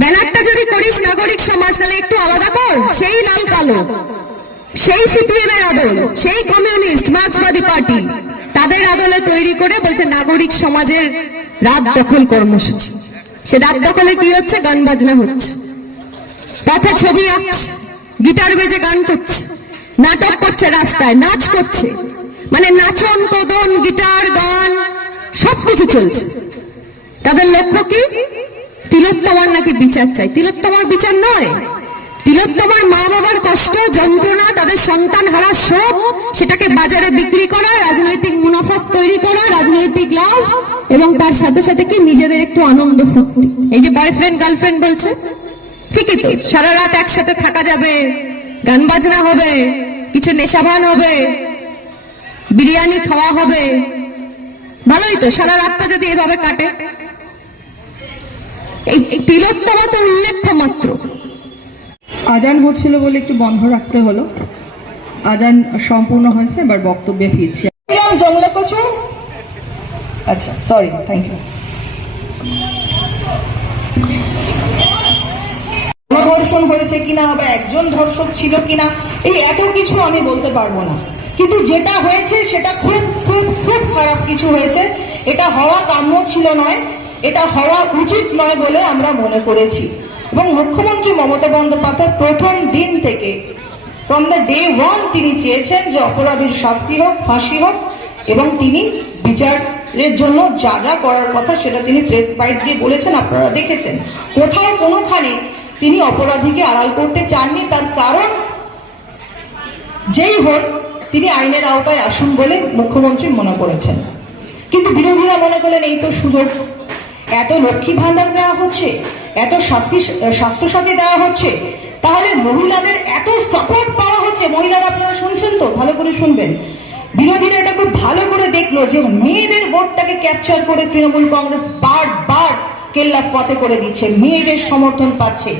ব্যানারটা যদি করিস, নাগরিক সমাজ, তাহলে একটু আলাদা কর। সেই লাল কালো, সেই সিপিএম এর আদল, সেই কমিউনিস্ট, মার্ক্সবাদী পার্টি, তাদের আদলে তৈরি করে বলছে নাগরিক সমাজের রাত দখল কর্মসূচি। সে রাত দখলে কি হচ্ছে? গান বাজনা হচ্ছে। পথে ছবি আঁকছে, গিটার বেজে গান করছে, নাটক করছে রাস্তায়, নাচ করছে। মানে নাচন, কদন, গিটার, গান, সবকিছু চলছে। তাদের লক্ষ্য কি? তিলোত্তমার বিচার চাই। তিলোত্তমার বিচার নয়। তিলোত্তমার মা বাবার কষ্ট, যন্ত্রণা, তাদের সন্তান হারা শোক, সেটাকে বাজারে বিক্রি করা, রাজনৈতিক মুনাফা তৈরি করা, রাজনৈতিক লাভ, এবং তার সাথে সাথে কি নিজেদের একটু আনন্দ ফুর্তি। এই যে বয়ফ্রেন্ড গার্লফ্রেন্ড বলছে, ঠিকই তো, সারা রাত একসাথে থাকা যাবে, গান বাজনা হবে, কিছু নেশাভান হবে, বিরিয়ানি খাওয়া হবে, ভালোই তো, সারা রাতটা যদি এভাবে কাটে। এই তিলোত্তমা তো উল্লেখ্য মাত্র। আজান হচ্ছিল বলে একটু বন্ধ রাখতে হলো। আজান সম্পূর্ণ হয়েছে এবার বক্তব্যে ফিরছি। জংলা কচু? আচ্ছা সরি থ্যাংক ইউ ধর্ষণ হয়েছে কিনা বা একজন ধর্ষক ছিল কিনা এই এত কিছু আমি বলতে পারব না। কিন্তু যেটা হয়েছে সেটা খুব খুব খুব খারাপ কিছু হয়েছে। এটা হওয়া কাম্য ছিল নয় এটা হওয়া উচিত নয় বলে আমরা মনে করেছি। এবং মুখ্যমন্ত্রী মমতা বন্দ্যোপাধ্যায় প্রথম দিন থেকে ফ্রম দ্য ডে ওয়ান তিনি চেয়েছেন যে অপরাধীর শাস্তি হোক, ফাঁসি হোক, এবং তিনি বিচারের জন্য যা যা করার কথা সেটা তিনি প্রেস বাইট দিয়ে বলেছেন, আপনারা দেখেছেন। কোথাও কোনোখানে তিনি অপরাধীকে আড়াল করতে চাননি, তার কারণ যেই হোক, তিনি আইনের আওতায় আসুন বলে মুখ্যমন্ত্রী মনে করেছেন। কিন্তু বিরোধীরা মনে করলেন, এই তো সুযোগ এত লক্ষ্মী ভান্ডার দেওয়া হচ্ছে, এত শাস্তি স্বাস্থ্যসাথী দেওয়া হচ্ছে, তাহলে মহিলাদের এত সাপোর্ট পাওয়া হচ্ছে। মহিলারা আপনারা শুনছেন তো? ভালো করে শুনবেন। বিরোধীরা এটা খুব ভালো করে দেখল যে মেয়েদের ভোটটাকে ক্যাপচার করে তৃণমূল কংগ্রেস বার বার কেল্লা ফতে করে দিচ্ছে, মেয়েদের সমর্থন পাচ্ছে।